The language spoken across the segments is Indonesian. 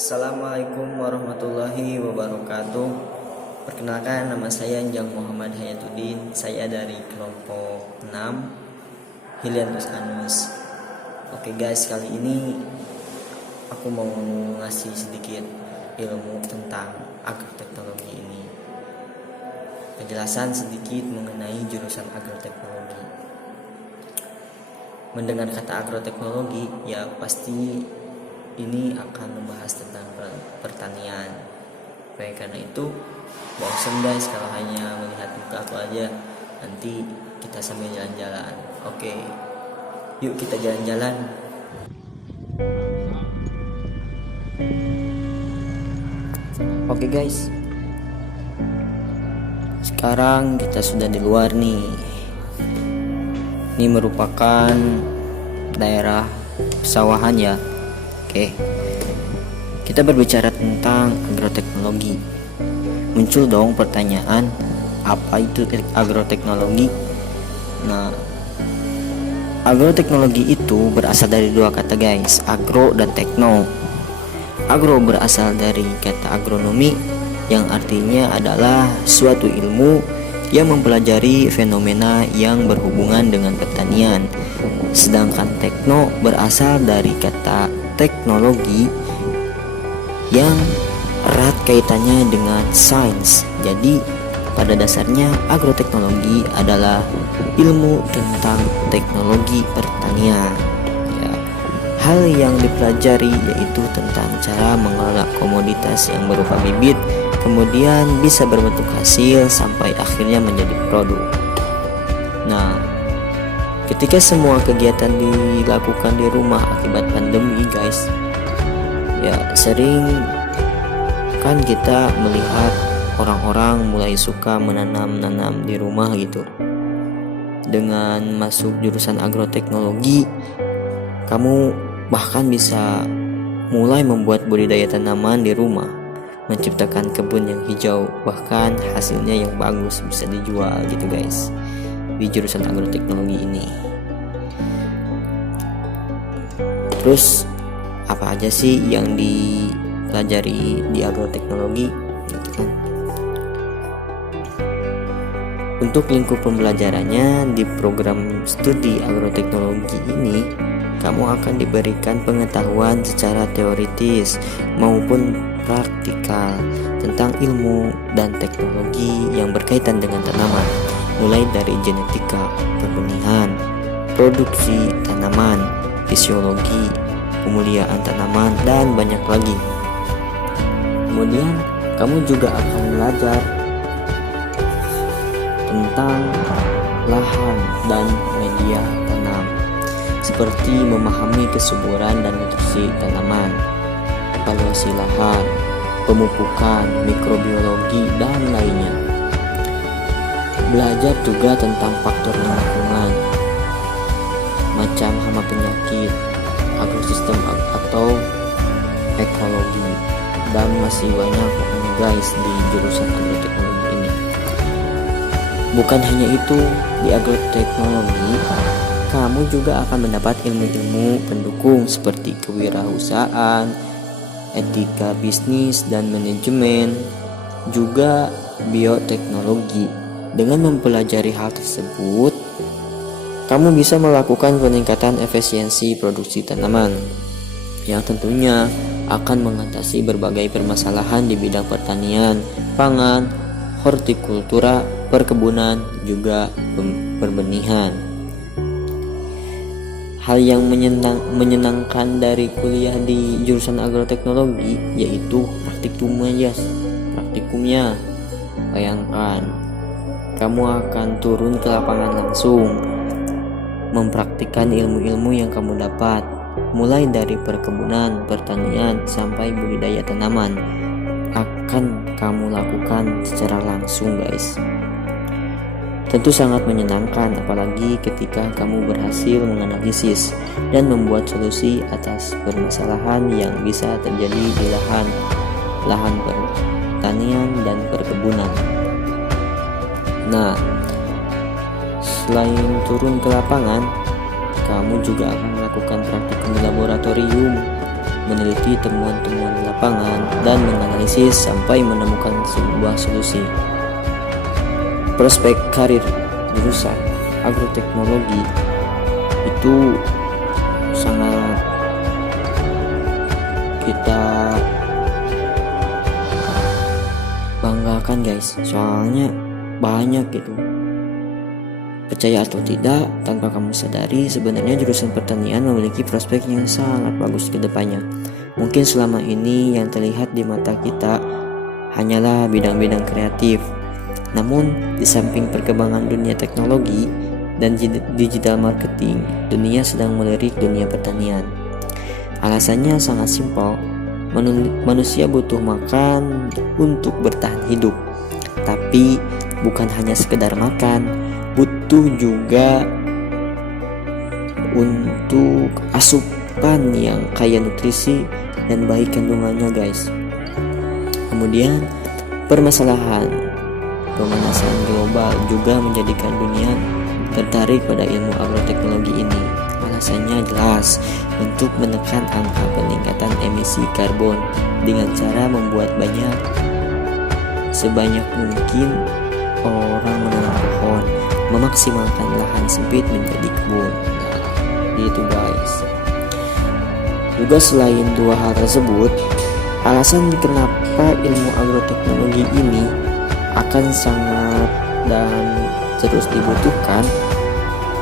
Assalamualaikum warahmatullahi wabarakatuh. Perkenalkan, nama saya Anjang Muhammad Hayatuddin. Saya dari kelompok 6 Hiliantus Anus. Oke guys, kali ini aku mau ngasih sedikit ilmu tentang agroteknologi ini. Penjelasan sedikit mengenai jurusan agroteknologi. Mendengar kata agroteknologi, ya pasti ini akan membahas tentang pertanian. Baik, karena itu bosan guys kalau hanya melihat muka aku aja. Nanti kita sambil jalan-jalan. Oke, yuk kita jalan-jalan. Oke guys, sekarang kita sudah di luar nih. Ini merupakan daerah pesawahan ya. Oke, kita berbicara tentang agroteknologi. Muncul dong pertanyaan, apa itu agroteknologi? Nah, agroteknologi itu berasal dari dua kata guys, agro dan tekno. Agro berasal dari kata agronomi yang artinya adalah suatu ilmu yang mempelajari fenomena yang berhubungan dengan pertanian. Sedangkan tekno berasal dari kata teknologi yang erat kaitannya dengan sains. Jadi pada dasarnya agroteknologi adalah ilmu tentang teknologi pertanian ya. Hal yang dipelajari yaitu tentang cara mengelola komoditas yang berupa bibit, kemudian bisa berbentuk hasil sampai akhirnya menjadi produk. Nah, ketika semua kegiatan dilakukan di rumah akibat pandemi guys, ya sering kan kita melihat orang-orang mulai suka menanam di rumah gitu. Dengan masuk jurusan agroteknologi, kamu bahkan bisa mulai membuat budidaya tanaman di rumah, menciptakan kebun yang hijau, bahkan hasilnya yang bagus bisa dijual gitu guys di jurusan agroteknologi ini. Terus apa aja sih yang dipelajari di agroteknologi? Untuk lingkup pembelajarannya di program studi agroteknologi ini, kamu akan diberikan pengetahuan secara teoritis maupun praktikal tentang ilmu dan teknologi yang berkaitan dengan tanaman, mulai dari genetika, pembenihan, produksi tanaman, fisiologi, pemuliaan tanaman, dan banyak lagi. Kemudian kamu juga akan belajar tentang lahan dan media tanam, seperti memahami kesuburan dan nutrisi tanaman, evaluasi lahan, pemupukan, mikrobiologi, dan lainnya. Belajar juga tentang faktor lingkungan, macam hama penyakit, agrosistem atau ekologi, dan masih banyak guys di jurusan agroteknologi ini. Bukan hanya itu, di agroteknologi kamu juga akan mendapat ilmu-ilmu pendukung seperti kewirausahaan, etika bisnis dan manajemen, juga bioteknologi. Dengan mempelajari hal tersebut, kamu bisa melakukan peningkatan efisiensi produksi tanaman yang tentunya akan mengatasi berbagai permasalahan di bidang pertanian, pangan, hortikultura, perkebunan, juga perbenihan. Hal yang menyenangkan dari kuliah di jurusan agroteknologi yaitu praktikumnya. Bayangkan, kamu akan turun ke lapangan langsung, mempraktikkan ilmu-ilmu yang kamu dapat, mulai dari perkebunan, pertanian, sampai budidaya tanaman akan kamu lakukan secara langsung guys. Tentu sangat menyenangkan, apalagi ketika kamu berhasil menganalisis dan membuat solusi atas permasalahan yang bisa terjadi di lahan pertanian dan perkebunan. Nah, selain turun ke lapangan, kamu juga akan melakukan praktikum di laboratorium meneliti temuan-temuan di lapangan, dan menganalisis sampai menemukan sebuah solusi. Prospek karir jurusan agroteknologi itu sangat kita banggakan guys, soalnya banyak gitu. Percaya atau tidak, tanpa kamu sadari, sebenarnya jurusan pertanian memiliki prospek yang sangat bagus ke depannya. Mungkin selama ini yang terlihat di mata kita hanyalah bidang-bidang kreatif. Namun, di samping perkembangan dunia teknologi dan digital marketing, dunia sedang melirik dunia pertanian. Alasannya sangat simpel, manusia butuh makan untuk bertahan hidup. Tapi, bukan hanya sekedar makan, butuh juga untuk asupan yang kaya nutrisi dan baik kandungannya guys. Kemudian permasalahan pemanasan global juga menjadikan dunia tertarik pada ilmu agroteknologi ini. Alasannya jelas, untuk menekan angka peningkatan emisi karbon dengan cara membuat sebanyak mungkin orang menanam pohon, memaksimalkan lahan sempit menjadi kebun. Nah, gitu guys. Juga selain dua hal tersebut, alasan kenapa ilmu agroteknologi ini akan sangat dan terus dibutuhkan,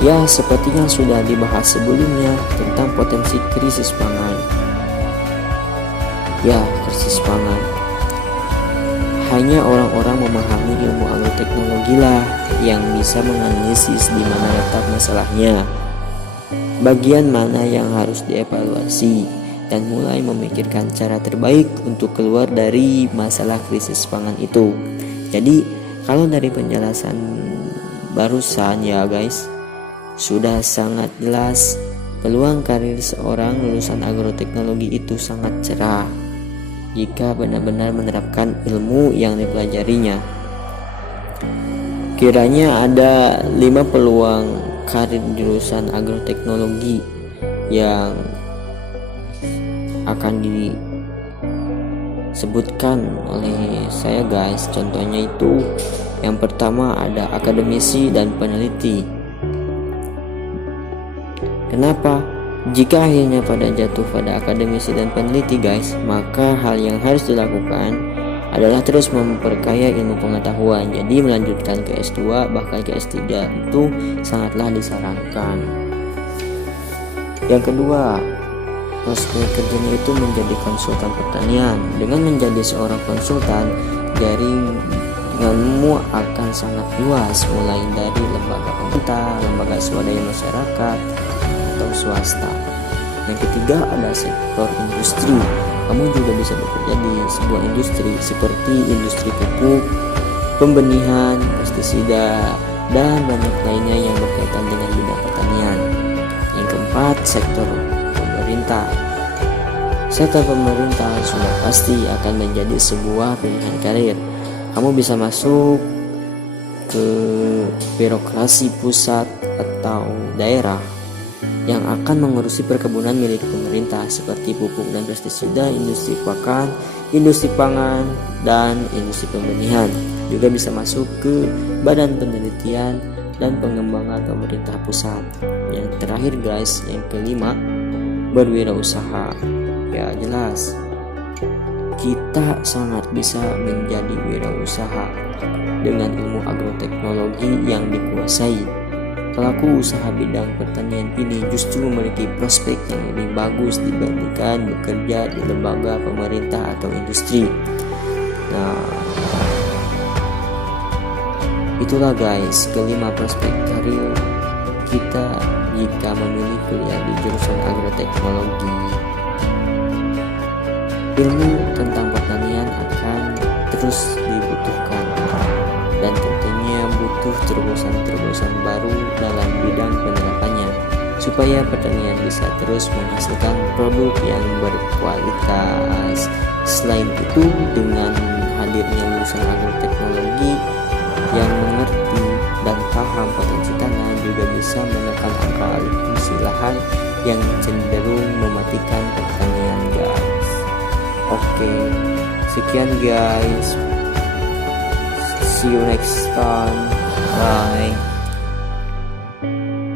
ya seperti yang sudah dibahas sebelumnya tentang potensi krisis pangan. Ya, krisis pangan. Hanya orang-orang memahami ilmu agroteknologi lah yang bisa menganalisis di mana letak masalahnya, bagian mana yang harus dievaluasi, dan mulai memikirkan cara terbaik untuk keluar dari masalah krisis pangan itu. Jadi, kalau dari penjelasan barusan ya guys, sudah sangat jelas peluang karir seorang lulusan agroteknologi itu sangat cerah jika benar-benar menerapkan ilmu yang dipelajarinya. Kiranya ada 5 peluang karir jurusan agroteknologi yang akan disebutkan oleh saya guys. Contohnya itu, yang pertama ada akademisi dan peneliti. Kenapa? Jika akhirnya pada jatuh pada akademisi dan peneliti guys, maka hal yang harus dilakukan adalah terus memperkaya ilmu pengetahuan. Jadi melanjutkan ke S2 bahkan ke S3 itu sangatlah disarankan. Yang kedua, prospek kerjanya itu menjadi konsultan pertanian. Dengan menjadi seorang konsultan, jaringanmu akan sangat luas, mulai dari lembaga pemerintah, lembaga swadaya masyarakat, atau swasta. Yang ketiga ada sektor industri. Kamu juga bisa bekerja di sebuah industri seperti industri pupuk, pembenihan, pestisida, dan banyak lainnya yang berkaitan dengan bidang pertanian. Yang keempat, sektor pemerintah. Sektor pemerintah sudah pasti akan menjadi sebuah pilihan karir. Kamu bisa masuk ke birokrasi pusat atau daerah yang akan mengurusi perkebunan milik pemerintah seperti pupuk dan pestisida, industri pakan, industri pangan, dan industri pembenihan. Juga bisa masuk ke badan penelitian dan pengembangan pemerintah pusat. Yang terakhir guys, yang kelima, berwirausaha. Ya jelas, kita sangat bisa menjadi wirausaha dengan ilmu agroteknologi yang dikuasai. Pelaku usaha bidang pertanian ini justru memiliki prospek yang lebih bagus dibandingkan bekerja di lembaga pemerintah atau industri. Nah, itulah guys kelima prospek karir kita jika memilih kuliah di jurusan agroteknologi. Ilmu tentang pertanian akan terus dibutuhkan dan tentunya butuh terobosan-terobosan baru dalam bidang penerapannya supaya pertanian bisa terus menghasilkan produk yang berkualitas. Selain itu, dengan hadirnya lulusan agroteknologi yang mengerti dan paham potensi tanah juga bisa menekan angka alih fungsi lahan yang cenderung mematikan pertanian guys. Oke, sekian guys. See you next time.